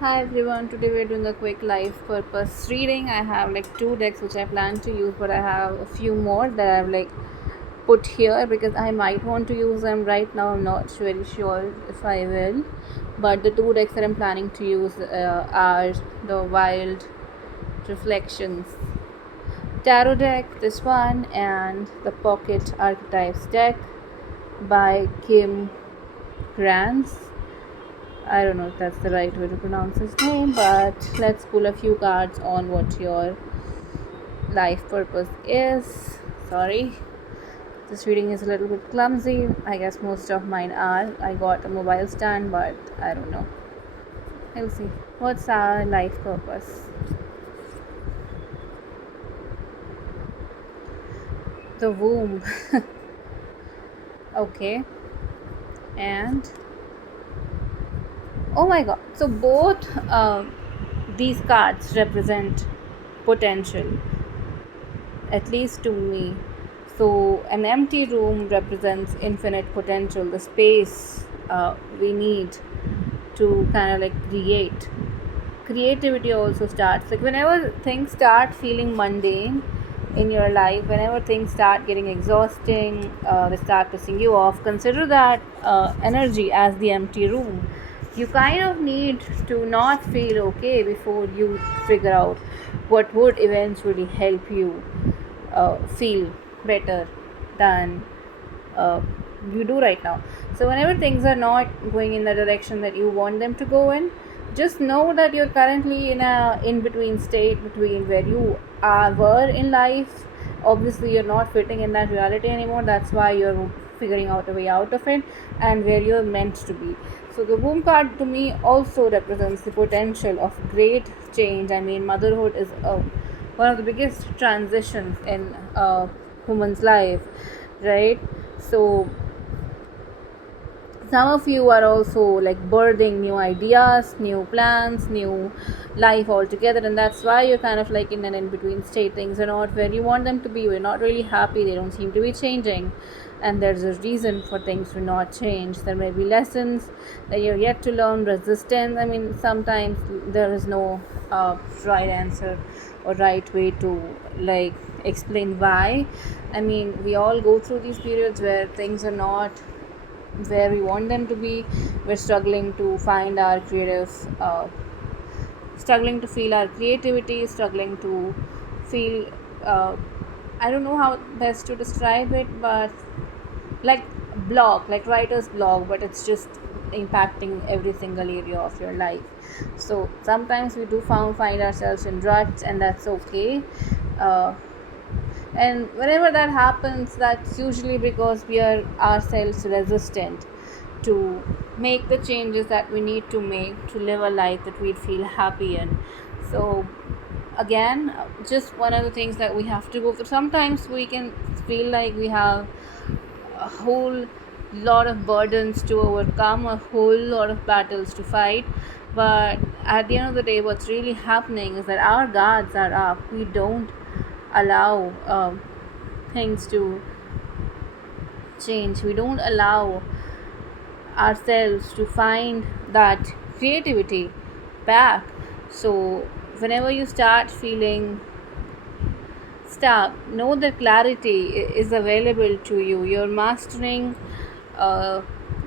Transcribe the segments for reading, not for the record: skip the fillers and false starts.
Hi everyone, today we're doing a quick life purpose reading. I have like two decks which I plan to use, but I have a few more that I've like put here because I might want to use them right now. I'm not very sure if I will, but the two decks that I'm planning to use are the Wild Reflections Tarot deck, this one, and the Pocket Archetypes deck by Kim Grants. I don't know if that's the right way to pronounce his name, but let's pull a few cards on what your life purpose is. Sorry, this reading is a little bit clumsy. I guess most of mine are. I got a mobile stand, but I don't know. We'll see. What's our life purpose? The womb. Okay. And oh my god. So both these cards represent potential, at least to me. So, an empty room represents infinite potential, the space we need to kind of like create. Creativity also starts like whenever things start feeling mundane in your life, whenever things start getting exhausting, they start pissing you off. Consider that energy as the empty room. You kind of need to not feel okay before you figure out what would eventually help you feel better than uh, you do right now. So whenever things are not going in the direction that you want them to go in, just know that you're currently in a in between state between where you were in life. Obviously you're not fitting in that reality anymore, that's why you're figuring out a way out of it, and where you're meant to be. So the womb card to me also represents the potential of great change. I mean, motherhood is one of the biggest transitions in a woman's life, right? So some of you are also like birthing new ideas, new plans, new life altogether, and that's why you're kind of like in an in-between state. Things are not where you want them to be. You're not really happy, they don't seem to be changing, and there's a reason for things to not change. There may be lessons that you're yet to learn, resistance. I mean, sometimes there is no right answer or right way to like explain why. I mean, we all go through these periods where things are not where we want them to be. We're struggling to find our creative, struggling to feel our creativity, struggling to feel. I don't know how best to describe it, but like blog, like writer's blog, but it's just impacting every single area of your life. So sometimes we do find ourselves in ruts, and that's okay. Uh, and whenever that happens, that's usually because we are ourselves resistant to make the changes that we need to make to live a life that we feel happy in. So again, just one of the things that we have to go through. Sometimes we can feel like we have a whole lot of burdens to overcome, a whole lot of battles to fight, but at the end of the day, what's really happening is that our guards are up. We don't allow things to change. We don't allow ourselves to find that creativity back. So whenever you start feeling stuck, know that clarity is available to you. You're mastering uh,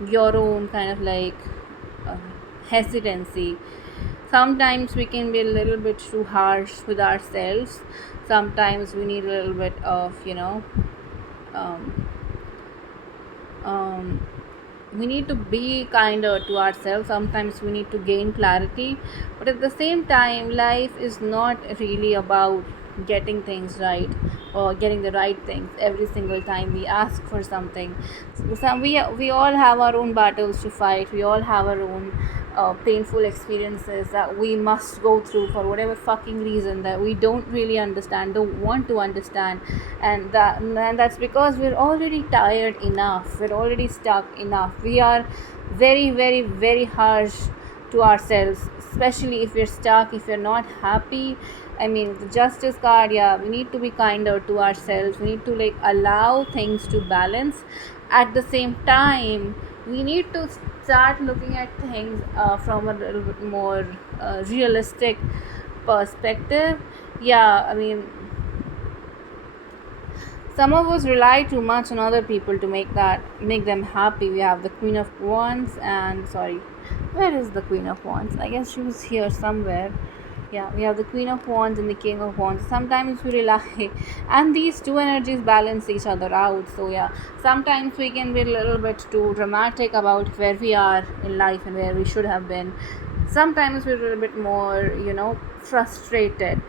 your own kind of like uh, hesitancy. Sometimes we can be a little bit too harsh with ourselves. Sometimes we need a little bit of um, um, we need to be kinder to ourselves. Sometimes we need to gain clarity, but at the same time, life is not really about getting things right or getting the right things every single time we ask for something. We all have our own battles to fight. We all have our own painful experiences that we must go through for whatever fucking reason that we don't really understand, don't want to understand, and that's because we're already tired enough, we're already stuck enough. We are very, very, very harsh to ourselves, especially if we're stuck, if we're not happy. I mean, the justice card, yeah, we need to be kinder to ourselves. We need to like allow things to balance. At the same time, we need to start looking at things from a little bit more realistic perspective. Yeah, I mean, some of us rely too much on other people to make them happy. We have the Queen of Wands, and sorry, where is the Queen of Wands? I guess she was here somewhere. Yeah, we have the Queen of Wands and the King of Wands. Sometimes we rely, and these two energies balance each other out. So yeah, sometimes we can be a little bit too dramatic about where we are in life and where we should have been. Sometimes we're a little bit more, frustrated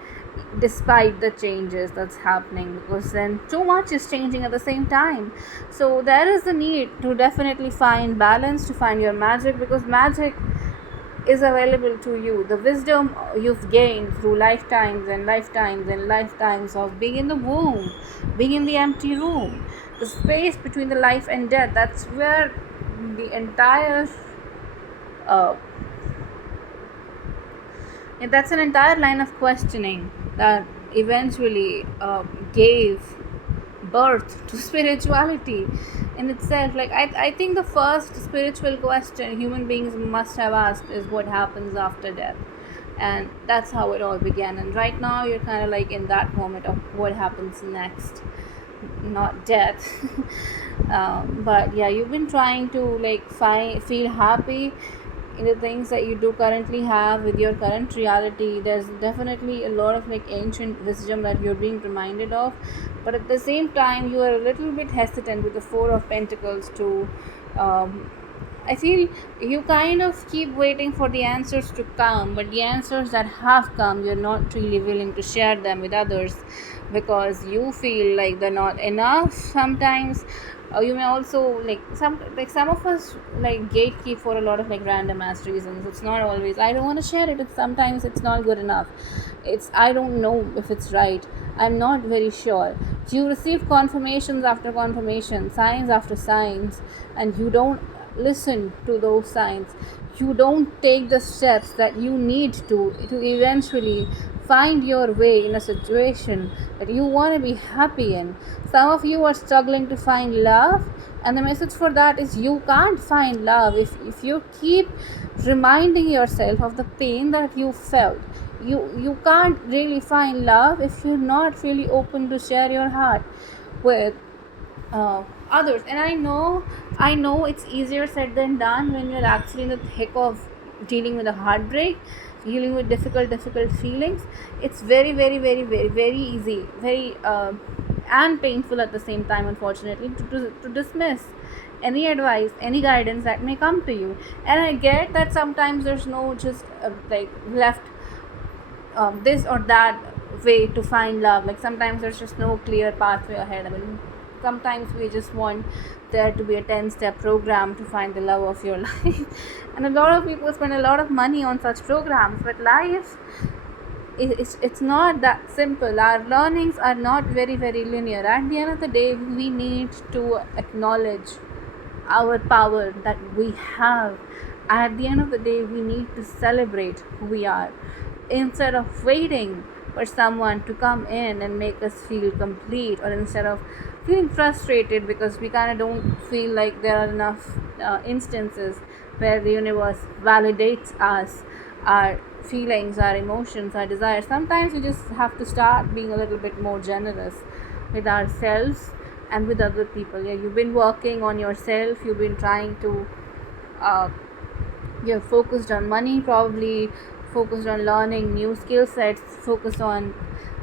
despite the changes that's happening, because then too much is changing at the same time. So there is the need to definitely find balance, to find your magic, because magic is available to you. The wisdom you've gained through lifetimes and lifetimes and lifetimes of being in the womb, being in the empty room, the space between the life and death, that's where the entire uh, that's an entire line of questioning that eventually gave birth to spirituality in itself. Like, I think the first spiritual question human beings must have asked is what happens after death. And that's how it all began. And right now you're kind of like in that moment of what happens next, not death. But yeah, you've been trying to like feel happy in the things that you do currently have with your current reality. There's definitely a lot of like ancient wisdom that you're being reminded of, but at the same time you are a little bit hesitant with the Four of Pentacles to I feel you kind of keep waiting for the answers to come, but the answers that have come, you're not really willing to share them with others because you feel like they're not enough sometimes. You may also some of us like gatekeep for a lot of like random ass reasons. It's not always I don't want to share it. It's sometimes it's not good enough. It's I don't know if it's right. I'm not very sure. You receive confirmations after confirmation, signs after signs, and you don't listen to those signs. You don't take the steps that you need to eventually find your way in a situation that you want to be happy in. Some of you are struggling to find love, and the message for that is you can't find love if you keep reminding yourself of the pain that you felt. You can't really find love if you're not really open to share your heart with others. And I know it's easier said than done when you're actually in the thick of dealing with a heartbreak, dealing with difficult feelings. It's very very very very very easy, very and painful at the same time, unfortunately, to dismiss any advice, any guidance that may come to you. And I get that sometimes there's no just like left this or that way to find love. Like sometimes there's just no clear pathway ahead. I mean, sometimes we just want there to be a 10-step program to find the love of your life. And a lot of people spend a lot of money on such programs, but life it's not that simple. Our learnings are not very very linear. At the end of the day, we need to acknowledge our power that we have. At the end of the day, we need to celebrate who we are instead of waiting for someone to come in and make us feel complete, or instead of feeling frustrated because we kind of don't feel like there are enough instances where the universe validates us, our feelings, our emotions, our desires. Sometimes we just have to start being a little bit more generous with ourselves and with other people. Yeah, you've been working on yourself, you've been trying to uh, you're focused on money, probably focused on learning new skill sets, focused on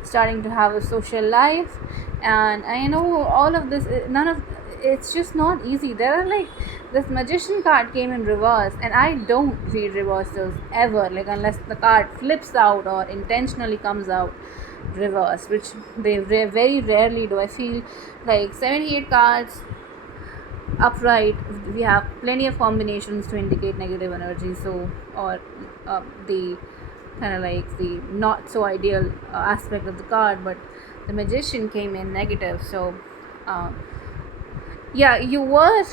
starting to have a social life. And I know all of this, none of it's just not easy. There are like this Magician card came in reverse, and I don't read reversals ever, like unless the card flips out or intentionally comes out reverse, which they very rarely do. I feel like 78 cards upright, we have plenty of combinations to indicate negative energy. So, or the kind of like the not so ideal aspect of the card, but the Magician came in negative. So yeah, you were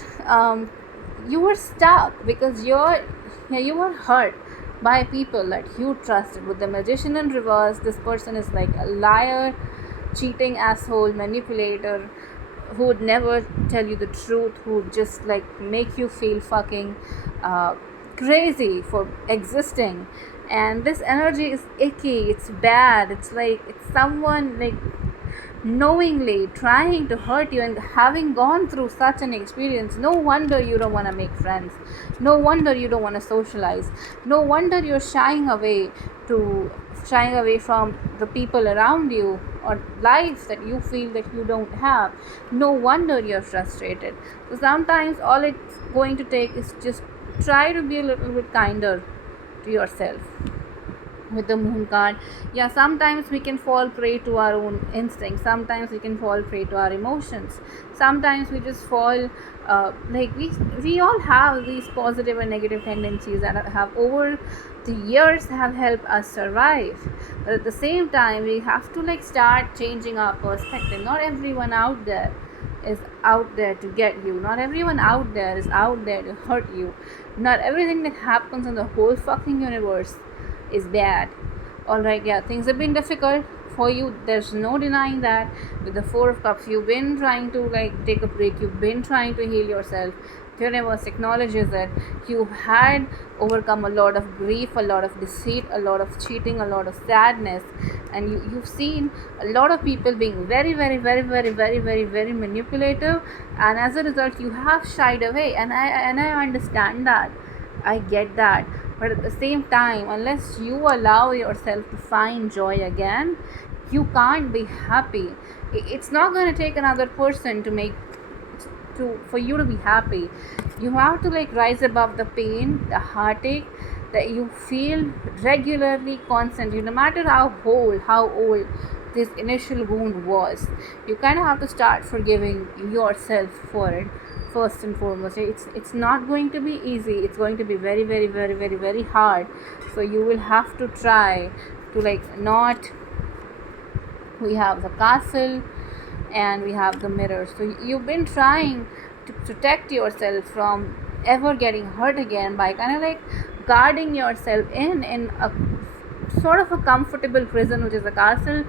stuck because you were hurt by people that you trusted. With the Magician in reverse, this person is like a liar, cheating asshole, manipulator, who would never tell you the truth, who would just like make you feel fucking uh, crazy for existing, and this energy is icky, it's bad, it's like it's someone like knowingly trying to hurt you. And having gone through such an experience, no wonder you don't want to make friends, no wonder you don't want to socialize, no wonder you're shying away from the people around you or lives that you feel that you don't have. No wonder you're frustrated. So sometimes all it's going to take is just try to be a little bit kinder to yourself. With the moon card, yeah, sometimes we can fall prey to our own instincts, sometimes we can fall prey to our emotions, sometimes we just fall like we all have these positive and negative tendencies that have over the years have helped us survive. But at the same time, we have to like start changing our perspective. Not everyone out there is out there to get you, not everyone out there is out there to hurt you, not everything that happens in the whole fucking universe is bad. Alright, yeah, things have been difficult for you, there's no denying that. With the Four of Cups, you've been trying to like take a break, you've been trying to heal yourself. The universe acknowledges that you had overcome a lot of grief, a lot of deceit, a lot of cheating, a lot of sadness, and you've seen a lot of people being very, very, very, very, very, very, very manipulative, and as a result you have shied away. And I understand that, I get that. But at the same time, unless you allow yourself to find joy again, you can't be happy. It's not going to take another person to make for you to be happy. You have to like rise above the pain, the heartache that you feel regularly, constantly, no matter how old this initial wound was. You kind of have to start forgiving yourself for it first and foremost. It's not going to be easy, it's going to be very, very, very, very, very hard. So you will have to try to like not. We have the castle and we have the mirror. So you've been trying to protect yourself from ever getting hurt again by kind of like guarding yourself in a sort of a comfortable prison, which is a castle.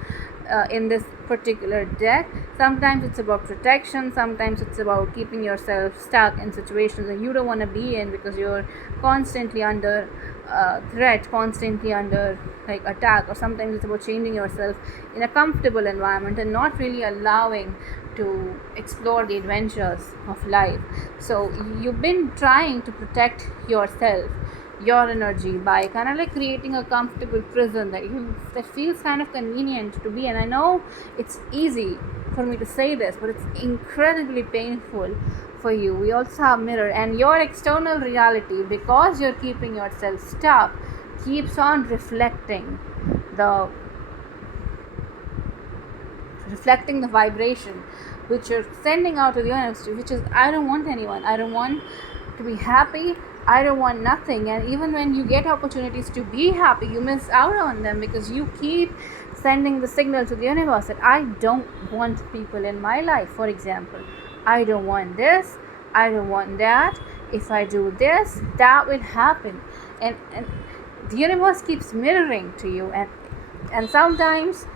In this particular deck, sometimes it's about protection, sometimes it's about keeping yourself stuck in situations that you don't want to be in because you're constantly under threat, constantly under like attack. Or sometimes it's about changing yourself in a comfortable environment and not really allowing to explore the adventures of life. So you've been trying to protect yourself, your energy, by kind of like creating a comfortable prison that feels kind of convenient to be in. I know it's easy for me to say this, but it's incredibly painful for you. We also have mirror, and your external reality, because you're keeping yourself stuck, keeps on reflecting the vibration which you're sending out to the universe, which is, I don't want anyone, I don't want to be happy, I don't want nothing. And even when you get opportunities to be happy, you miss out on them because you keep sending the signal to the universe that I don't want people in my life. For example, I don't want this, I don't want that, if I do this, that will happen. And the universe keeps mirroring to you, and sometimes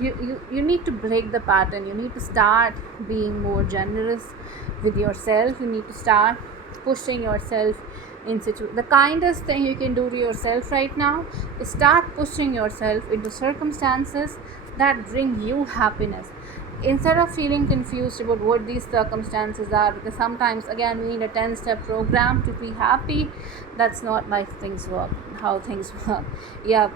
you need to break the pattern. You need to start being more generous with yourself. You need to start pushing yourself into the kindest thing you can do to yourself right now is start pushing yourself into circumstances that bring you happiness, instead of feeling confused about what these circumstances are. Because sometimes again we need a 10-step program to be happy. That's not how things work. Yeah,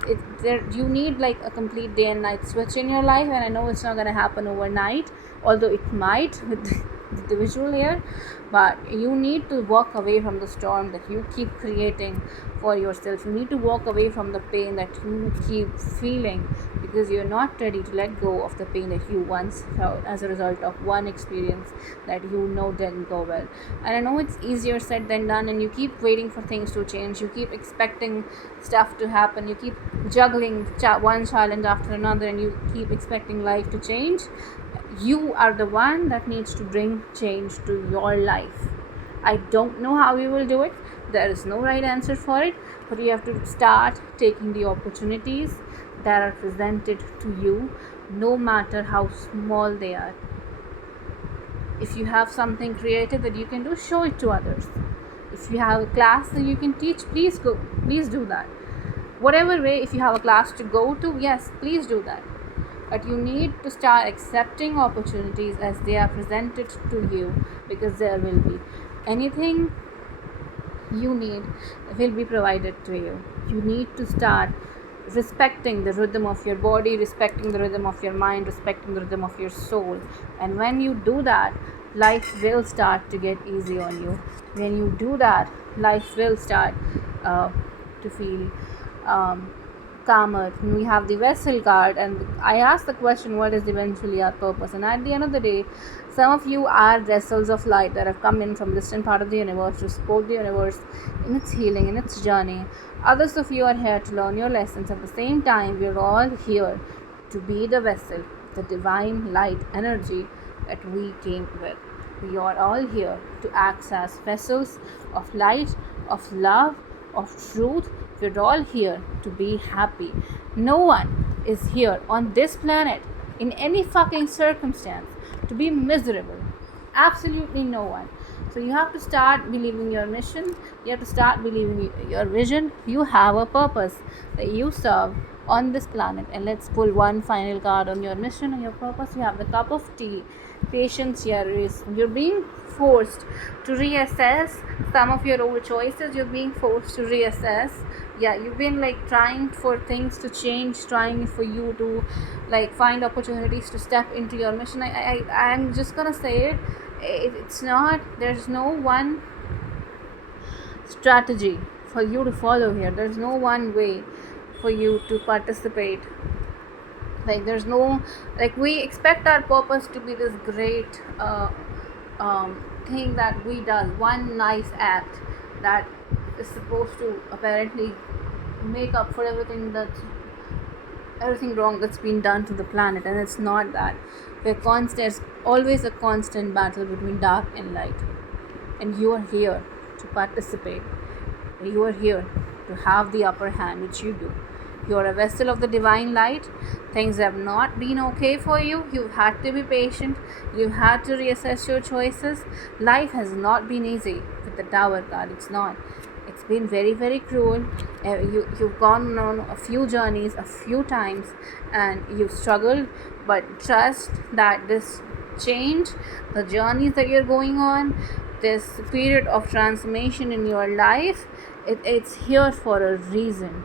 you need like a complete day and night switch in your life, and I know it's not going to happen overnight, although it might with the visual here. But you need to walk away from the storm that you keep creating for yourself. You need to walk away from the pain that you keep feeling because you're not ready to let go of the pain that you once felt as a result of one experience that you know didn't go well. And I know it's easier said than done, and you keep waiting for things to change, you keep expecting stuff to happen, you keep juggling one challenge after another, and you keep expecting life to change. You are the one that needs to bring change to your life. I don't know how you will do it. There is no right answer for it, but you have to start taking the opportunities that are presented to you, no matter how small they are. If you have something creative that you can do, show it to others. If you have a class that you can teach, please go, please do that. Whatever way, if you have a class to go to, yes, please do that. But you need to start accepting opportunities as they are presented to you, because there will be anything you need will be provided to you. You need to start respecting the rhythm of your body, respecting the rhythm of your mind, respecting the rhythm of your soul. And when you do that, life will start to get easy on you. When you do that, life will start uh, to feel um, calmer. We have the vessel card, and I asked the question, what is eventually our purpose? And at the end of the day, some of you are vessels of light that have come in from distant part of the universe to support the universe in its healing, in its journey. Others of you are here to learn your lessons. At the same time, we're all here to be the vessel, the divine light energy that we came with. We are all here to act as vessels of light, of love, of truth. We're all here to be happy. No one is here on this planet in any fucking circumstance to be miserable. Absolutely no one. So you have to start believing your mission. You have to start believing your vision. You have a purpose that you serve on this planet. And let's pull one final card on your mission and your purpose. You have the cup of tea. Patience here is, you're being forced to reassess some of your old choices. You're being forced to reassess. Yeah, you've been like trying for things to change, trying for you to like find opportunities to step into your mission. I'm just gonna say it's not, there's no one strategy for you to follow here. There's no one way for you to participate. Like there's no, like we expect our purpose to be this great thing that we does, one nice act that is supposed to apparently make up for everything wrong that's been done to the planet. And it's not that. There's always a constant battle between dark and light, and you are here to participate. You are here to have the upper hand, which you do. You are a vessel of the divine light. Things have not been okay for you. You've had to be patient. You've had to reassess your choices. Life has not been easy with the Tower card. It's not. It's been very, very cruel. You've gone on a few journeys, a few times, and you've struggled. But trust that this change, the journeys that you're going on, this period of transformation in your life, it's here for a reason.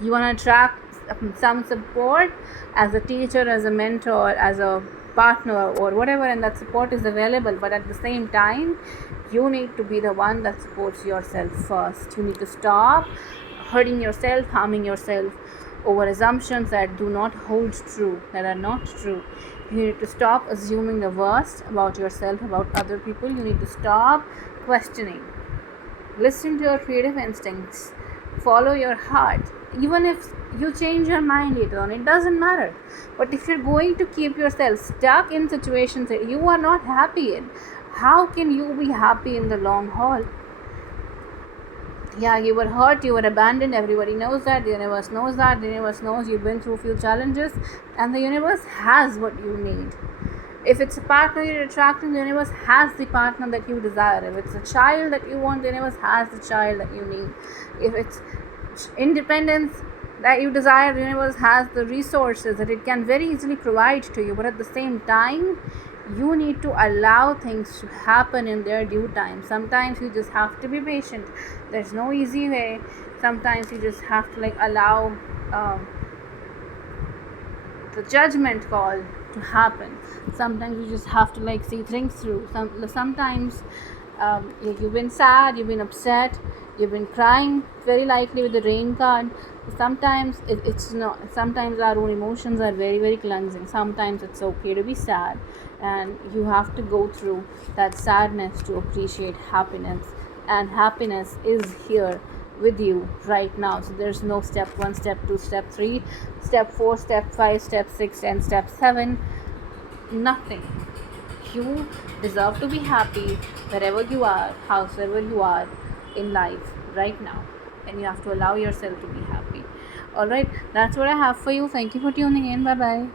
You want to attract some support as a teacher, as a mentor, as a partner, or whatever, and that support is available. But at the same time, you need to be the one that supports yourself first. You need to stop hurting yourself, harming yourself over assumptions that do not hold true, that are not true. You need to stop assuming the worst about yourself, about other people. You need to stop questioning. Listen to your creative instincts. Follow your heart. Even if you change your mind later on, it doesn't matter. But if you're going to keep yourself stuck in situations that you are not happy in, how can you be happy in the long haul? Yeah, you were hurt, you were abandoned. Everybody knows that. The universe knows that. The universe knows you've been through a few challenges, and the universe has what you need. If it's a partner you're attracting, the universe has the partner that you desire. If it's a child that you want, the universe has the child that you need. If it's independence that you desire, the universe has the resources that it can very easily provide to you. But at the same time, you need to allow things to happen in their due time. Sometimes you just have to be patient. There's no easy way. Sometimes you just have to allow the judgment call to happen. Sometimes you just have to see things through. Sometimes you've been sad, you've been upset, you've been crying very likely with the rain card. Sometimes it's not. Sometimes our own emotions are very, very cleansing. Sometimes it's okay to be sad, and you have to go through that sadness to appreciate happiness. And happiness is here with you right now. So there's no step 1, step 2, step 3, step 4, step 5, step 6, and step 7. Nothing. You deserve to be happy wherever you are, howsoever you are in life right now, and you have to allow yourself to be happy. All right, that's what I have for you. Thank you for tuning in. Bye bye.